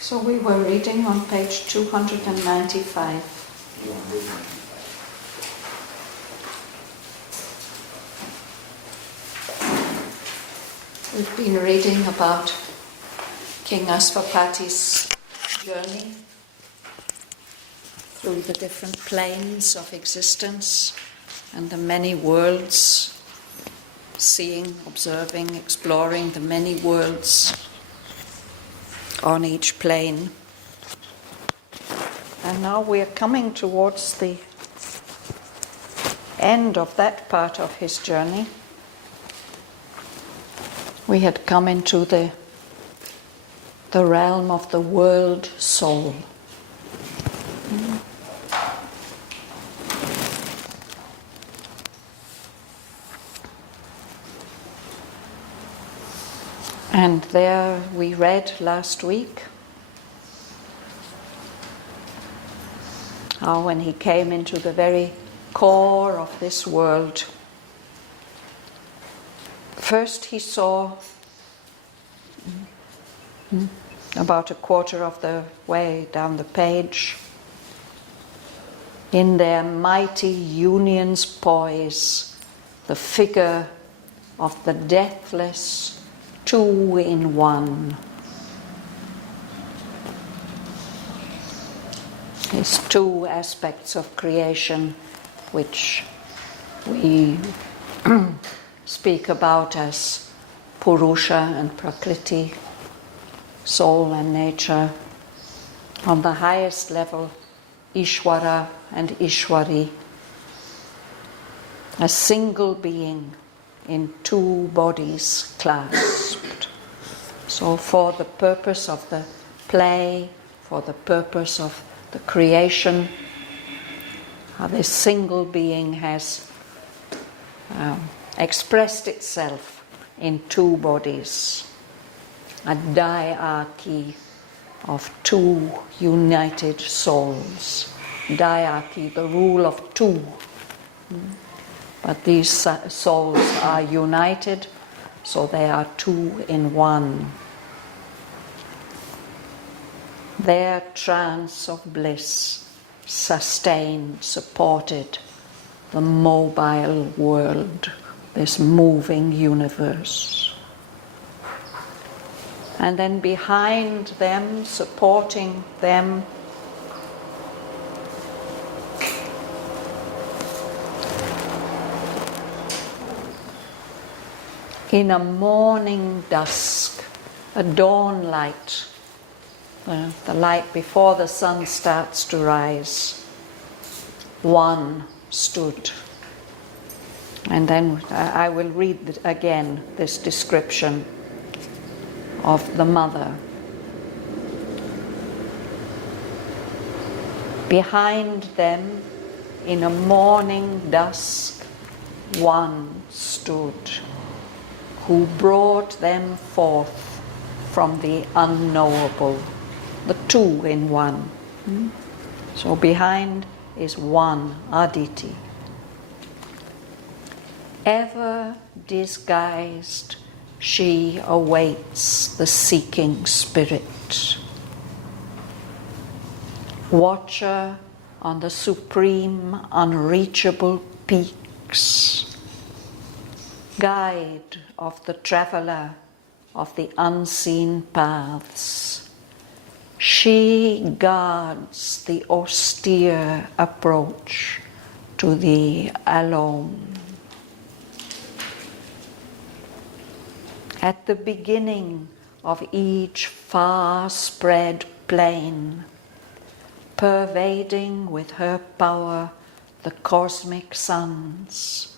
So we were reading on page 295. We've been reading about King Asvapati's journey through the different planes of existence and the many worlds, seeing, observing, exploring the many worlds on each plane. And now we are coming towards the end of that part of his journey. We had come into the realm of the world soul. And there we read last week how when he came into the very core of this world, first he saw about a quarter of the way down the page, in their mighty union's poise, the figure of the deathless two in one. These two aspects of creation which we speak about as Purusha and Prakriti, soul and nature. On the highest level, Ishvara and Ishvari, a single being in two bodies clasped. So for the purpose of the play, for the purpose of the creation, this single being has expressed itself in two bodies, a diarchy of two united souls. Diarchy, the rule of two. But these souls are united, so they are two in one. Their trance of bliss sustained, supported the mobile world, this moving universe. And then behind them, supporting them, in a morning dusk, a dawn light, the light before the sun starts to rise, one stood. And then I will read again this description of the mother. Behind them, in a morning dusk, one stood, who brought them forth from the unknowable, the two in one. So behind is one, Aditi. Ever disguised, she awaits the seeking spirit. Watcher on the supreme, unreachable peaks, guide of the traveler of the unseen paths. She guards the austere approach to the alone. At the beginning of each far-spread plain, pervading with her power the cosmic suns,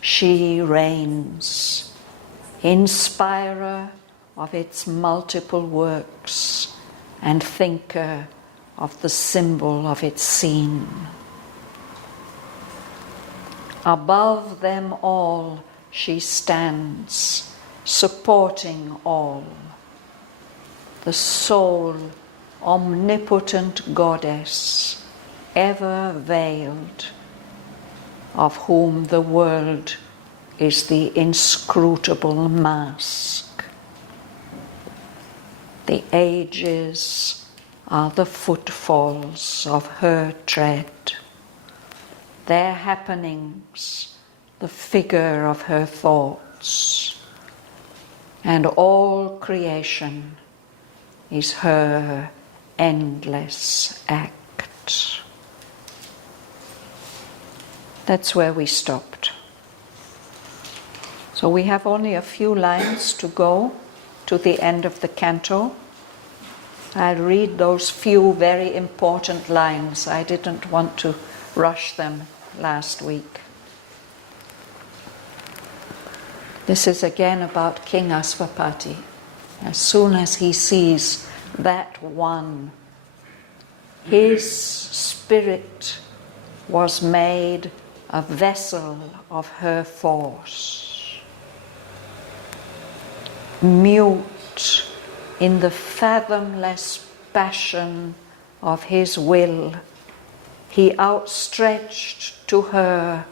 she reigns, inspirer of its multiple works and thinker of the symbol of its scene. Above them all she stands, supporting all, the sole, omnipotent goddess, ever veiled, of whom the world is the inscrutable mask. The ages are the footfalls of her tread, their happenings the figure of her thoughts, and all creation is her endless act. That's where we stopped. So we have only a few lines to go to the end of the canto. I'll read those few very important lines. I didn't want to rush them last week. This is again about King Aswapati. As soon as he sees that one, his spirit was made a vessel of her force. Mute in the fathomless passion of his will, he outstretched to her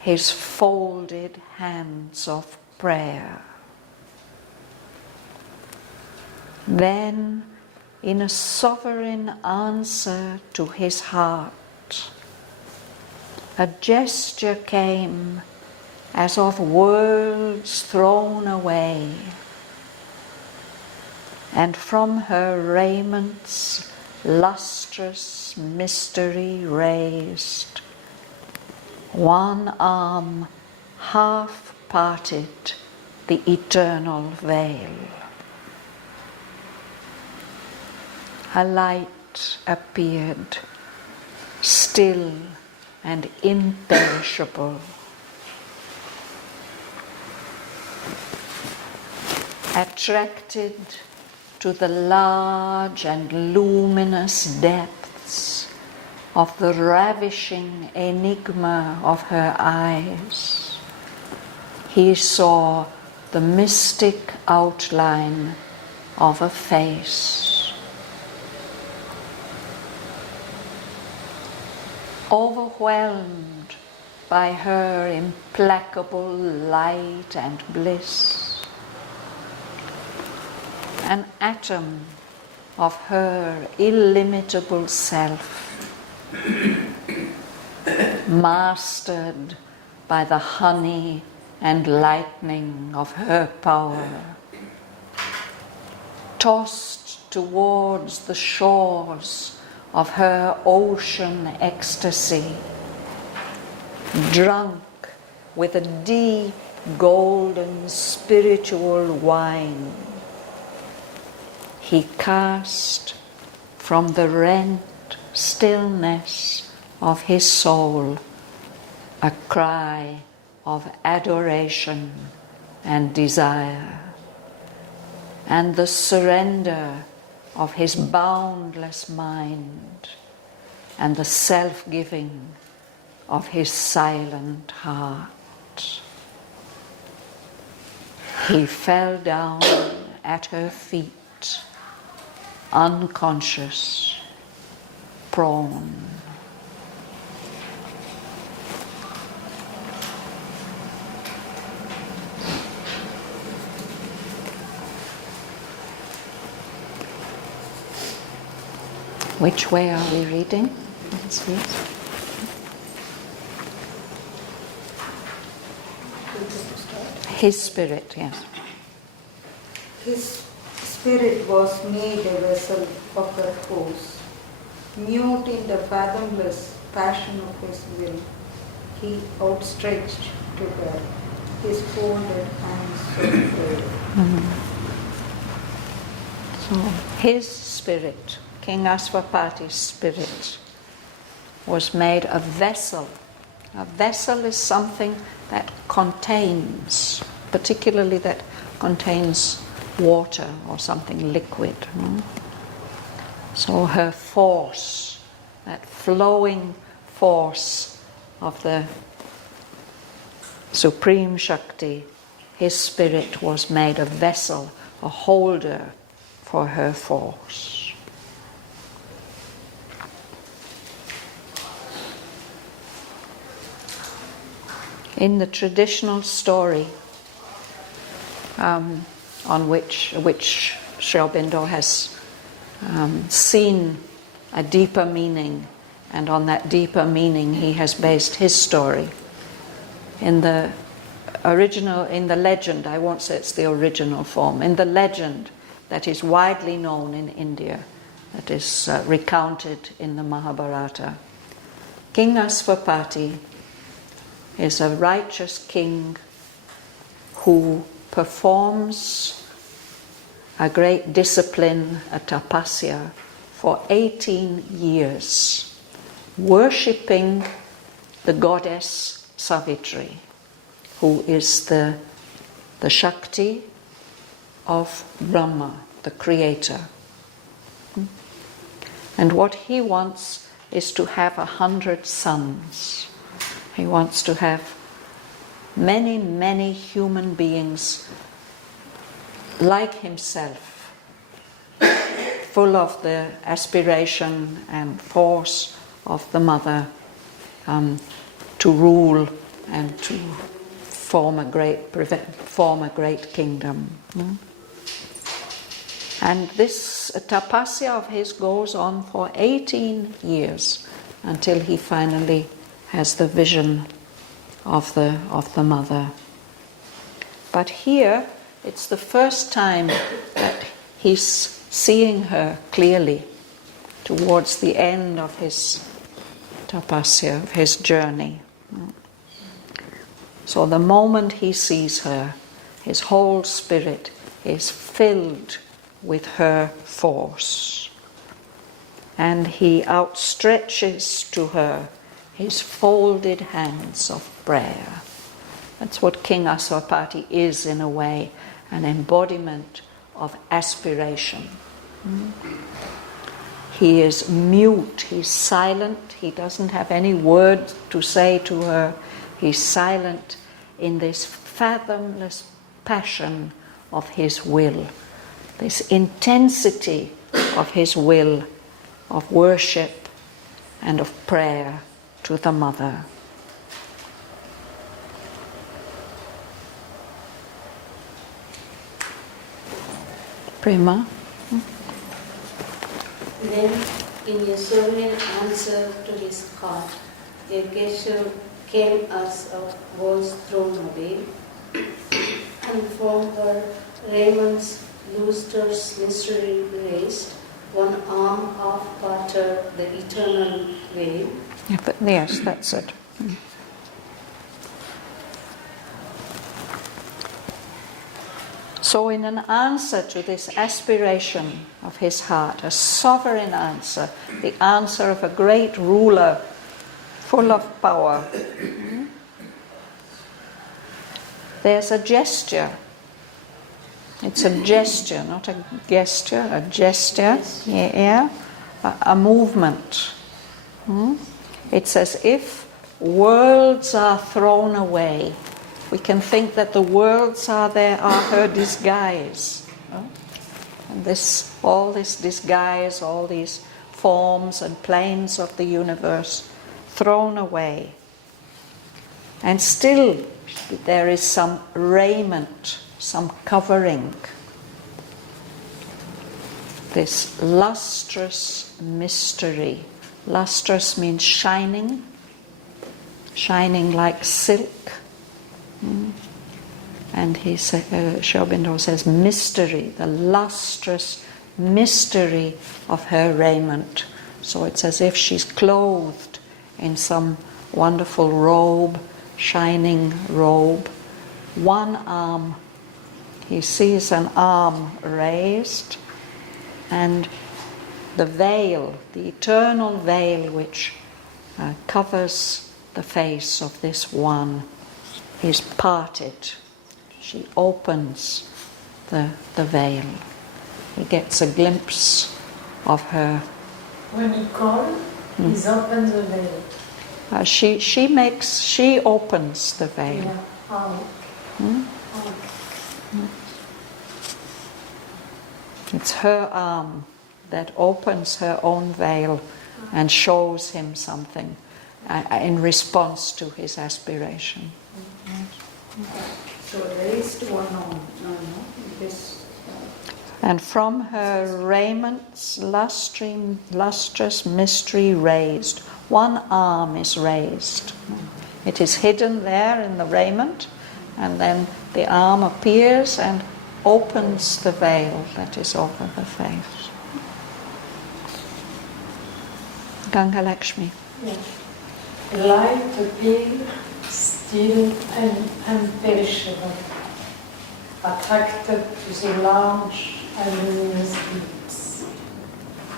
his folded hands of prayer. Then, in a sovereign answer to his heart, a gesture came as of worlds thrown away, and from her raiments lustrous mystery raised, one arm half parted the eternal veil. A light appeared, still and imperishable, attracted to the large and luminous depths of the ravishing enigma of her eyes. He saw the mystic outline of a face. Overwhelmed by her implacable light and bliss, an atom of her illimitable self, mastered by the honey and lightning of her power, tossed towards the shores of her ocean ecstasy, drunk with a deep golden spiritual wine, he cast from the rent stillness of his soul a cry of adoration and desire, and the surrender of his boundless mind, and the self-giving of his silent heart. He fell down at her feet, unconscious, prone. Which way are we reading? Let's see. His spirit, yes. His spirit was made a vessel of her force. Mute in the fathomless passion of his will, he outstretched to her his folded hands of prayer. So his spirit, King Aswapati's spirit, was made a vessel. A vessel is something that contains, particularly that contains water or something liquid. So her force, that flowing force of the Supreme Shakti, his spirit was made a vessel, a holder for her force. In the traditional story on which Sri Aurobindo has seen a deeper meaning, and on that deeper meaning he has based his story. In the legend, I won't say it's the original form, in the legend that is widely known in India, that is recounted in the Mahabharata, King Aswapati is a righteous king who performs a great discipline, a tapasya, for 18 years, worshipping the goddess Savitri, who is the Shakti of Brahma, the creator. And what he wants is to have 100 sons. He wants to have many, many human beings like himself, full of the aspiration and force of the mother to rule and to form a great kingdom. And this tapasya of his goes on for 18 years until he finally has the vision of the mother. But here it's the first time that he's seeing her clearly towards the end of his tapasya, of his journey. So the moment he sees her, his whole spirit is filled with her force. And he outstretches to her his folded hands of prayer. That's what King Aswapati is, in a way, an embodiment of aspiration. He is mute, he's silent, he doesn't have any word to say to her. He's silent in this fathomless passion of his will, this intensity of his will, of worship and of prayer to the mother. Prema? Then, in a sovereign answer to his heart, a gesture came as a was thrown away, and from her raiments lustres mystery raised, one arm half parted the eternal veil. Yes, that's it. So in an answer to this aspiration of his heart, a sovereign answer, the answer of a great ruler full of power, there's a gesture. It's a gesture, not a gesture, a gesture, yeah, a movement. It's as if worlds are thrown away. We can think that the worlds are her disguise. And all this disguise, all these forms and planes of the universe thrown away. And still there is some raiment, some covering. This lustrous mystery. Lustrous means shining, shining like silk. And Sri Aurobindo says mystery, the lustrous mystery of her raiment. So it's as if she's clothed in some wonderful robe, shining robe. One arm, he sees an arm raised, and the veil, the eternal veil which covers the face of this one, is parted. She opens the veil. He gets a glimpse of her. When he calls, he opens the veil. She opens the veil. Yeah. How? It's her arm that opens her own veil and shows him something in response to his aspiration. So raised one arm, this. And from her raiments lustrous mystery raised. One arm is raised. It is hidden there in the raiment, and then the arm appears and opens the veil that is over the face. Ganga Lakshmi. Yeah. Light appeared, still and imperishable, attracted to the large and luminous lips,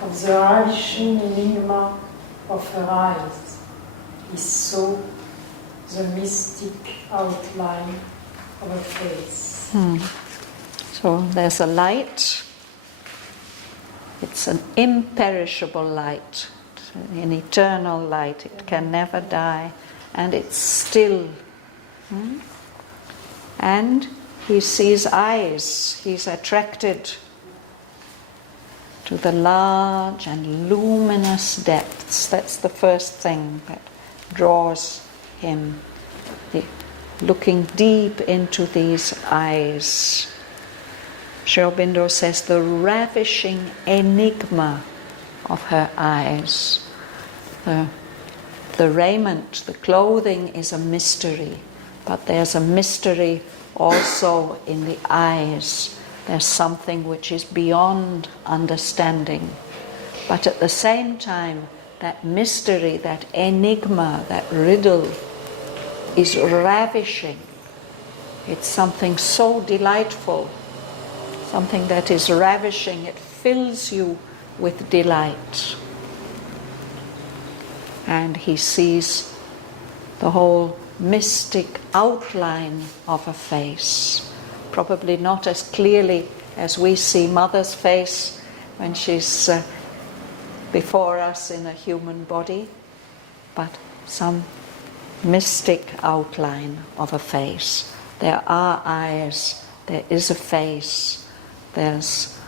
of the ravishing enigma of her eyes. He saw the mystic outline of her face. So there's a light. It's an imperishable light, an eternal light. It can never die, and it's still. And he sees eyes. He's attracted to the large and luminous depths. That's the first thing that draws him. Looking deep into these eyes. Sri Aurobindo says the ravishing enigma of her eyes. The raiment, the clothing is a mystery, but there's a mystery also in the eyes. There's something which is beyond understanding. But at the same time, that mystery, that enigma, that riddle is ravishing. It's something so delightful, something that is ravishing. It fills you with delight. And he sees the whole mystic outline of a face. Probably not as clearly as we see Mother's face when she's before us in a human body, but some mystic outline of a face. There are eyes, there is a face, there's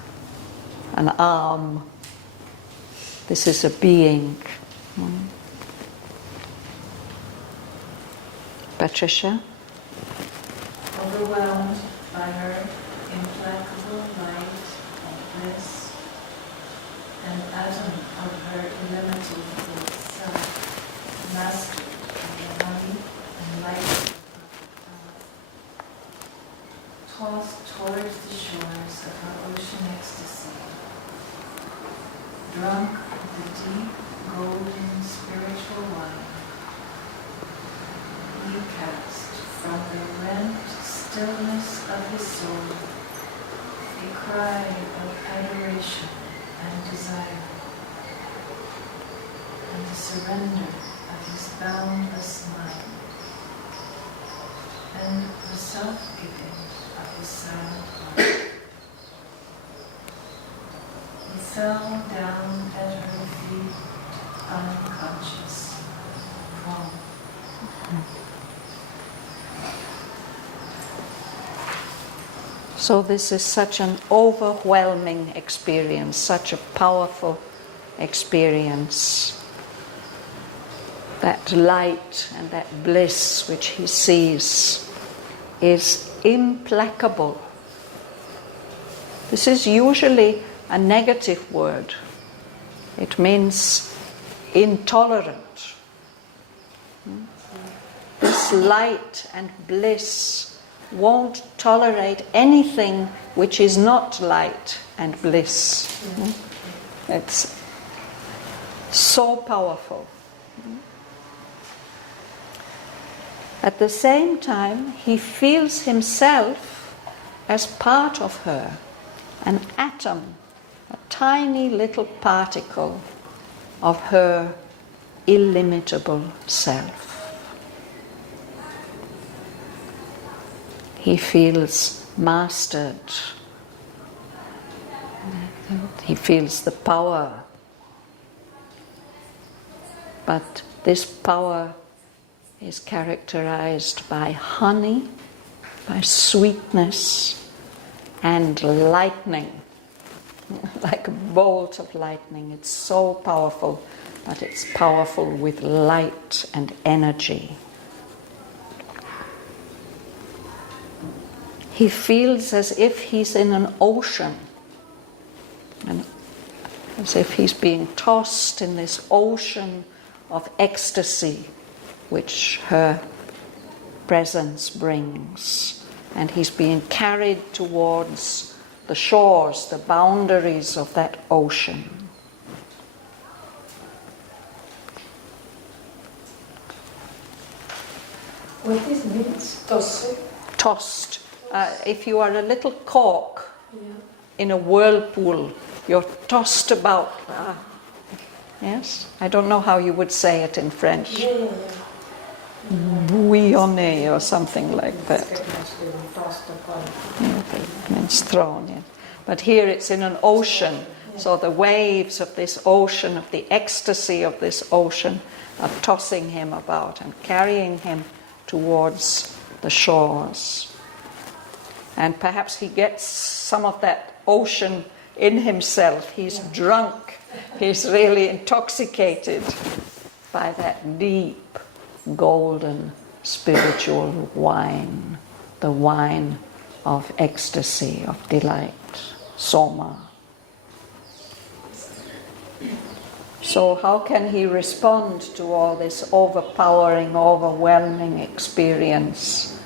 an arm. This is a being. Patricia? Overwhelmed by her implacable light of bliss, an atom of her illimitable self, mastered by the honey and light of her tossed towards the shores of her ocean ecstasy, drunk of the deep, golden, spiritual wine, he cast from the rent stillness of his soul a cry of adoration and desire, and the surrender of his boundless mind, and the self-giving of his silent heart. He fell down at her feet, unconscious, calm. So this is such an overwhelming experience, such a powerful experience. That light and that bliss which he sees is implacable. This is usually a negative word. It means intolerant. This light and bliss won't tolerate anything which is not light and bliss. It's so powerful. At the same time, he feels himself as part of her, an atom, a tiny little particle of her illimitable self. He feels mastered. He feels the power. But this power is characterized by honey, by sweetness, and lightning. Like a bolt of lightning. It's so powerful, but it's powerful with light and energy. He feels as if he's in an ocean, And as if he's being tossed in this ocean of ecstasy which her presence brings. And he's being carried towards the shores, the boundaries of that ocean. What is means? Tossed? Tossed. If you are a little cork in a whirlpool, you're tossed about. Yes? I don't know how you would say it in French. Bouillonné or something like that. It means thrown, yeah. But here it's in an ocean, so the waves of this ocean, of the ecstasy of this ocean, are tossing him about and carrying him towards the shores. And perhaps he gets some of that ocean in himself. He's drunk. He's really intoxicated by that deep, golden, spiritual wine, the wine of ecstasy, of delight, soma. So how can he respond to all this overpowering, overwhelming experience?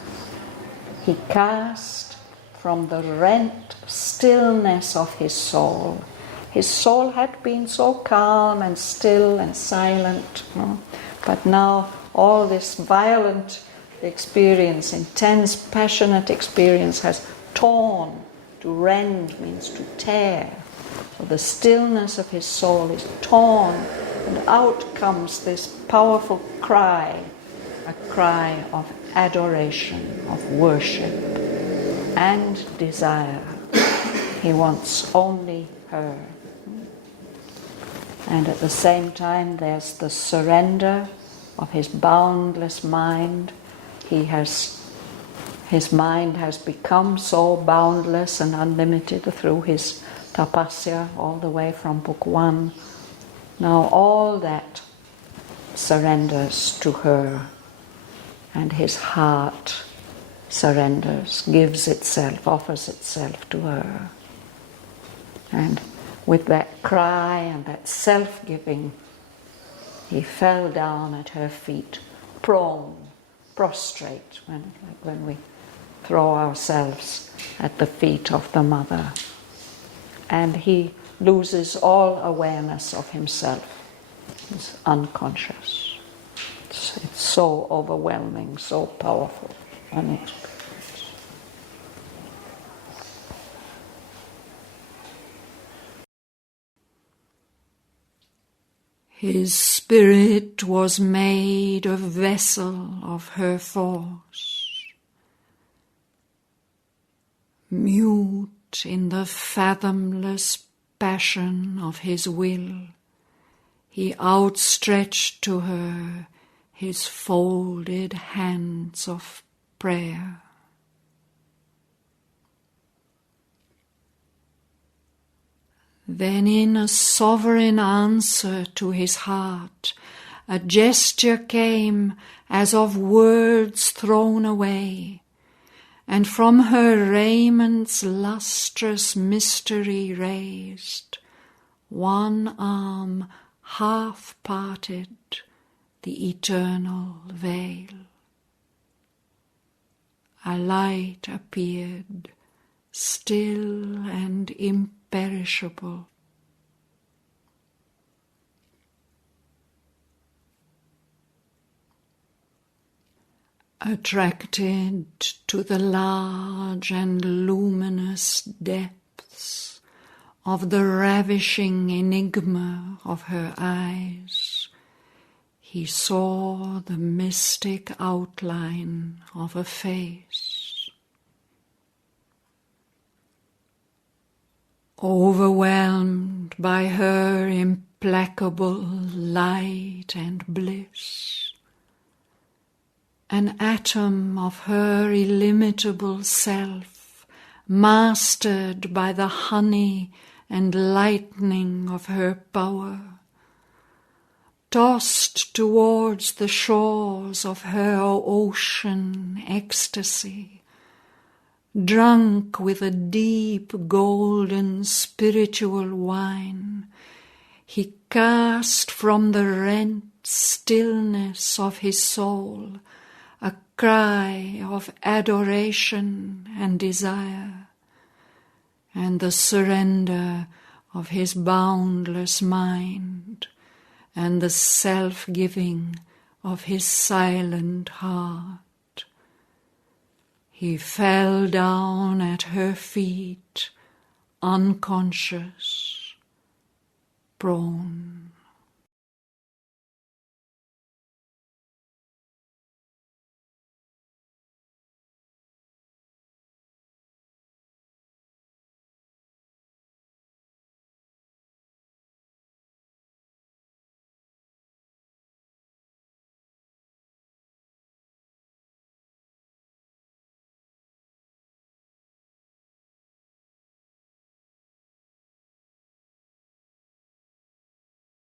He cast from the rent stillness of his soul. His soul had been so calm and still and silent, but now all this violent experience, intense, passionate experience has torn. To rend means to tear. So the stillness of his soul is torn, and out comes this powerful cry, a cry of adoration, of worship and desire. He wants only her. And at the same time there's the surrender of his boundless mind. His mind has become so boundless and unlimited through his tapasya all the way from Book 1. Now all that surrenders to her, and his heart surrenders, gives itself, offers itself to her. And with that cry and that self-giving, he fell down at her feet, prone, prostrate, like when we throw ourselves at the feet of the Mother. And he loses all awareness of himself. He's unconscious. It's so overwhelming, so powerful, unexpected. His spirit was made a vessel of her force. Mute in the fathomless passion of his will, he outstretched to her his folded hands of prayer. Then in a sovereign answer to his heart, a gesture came as of words thrown away, and from her raiment lustrous mystery raised, one arm half parted the eternal veil. A light appeared, still and imperishable. Attracted to the large and luminous depths of the ravishing enigma of her eyes, he saw the mystic outline of a face. Overwhelmed by her implacable light and bliss, an atom of her illimitable self, mastered by the honey and lightning of her power, tossed towards the shores of her ocean ecstasy, drunk with a deep golden spiritual wine, he cast from the rent stillness of his soul a cry of adoration and desire, and the surrender of his boundless mind, and the self-giving of his silent heart. He fell down at her feet, unconscious, prone.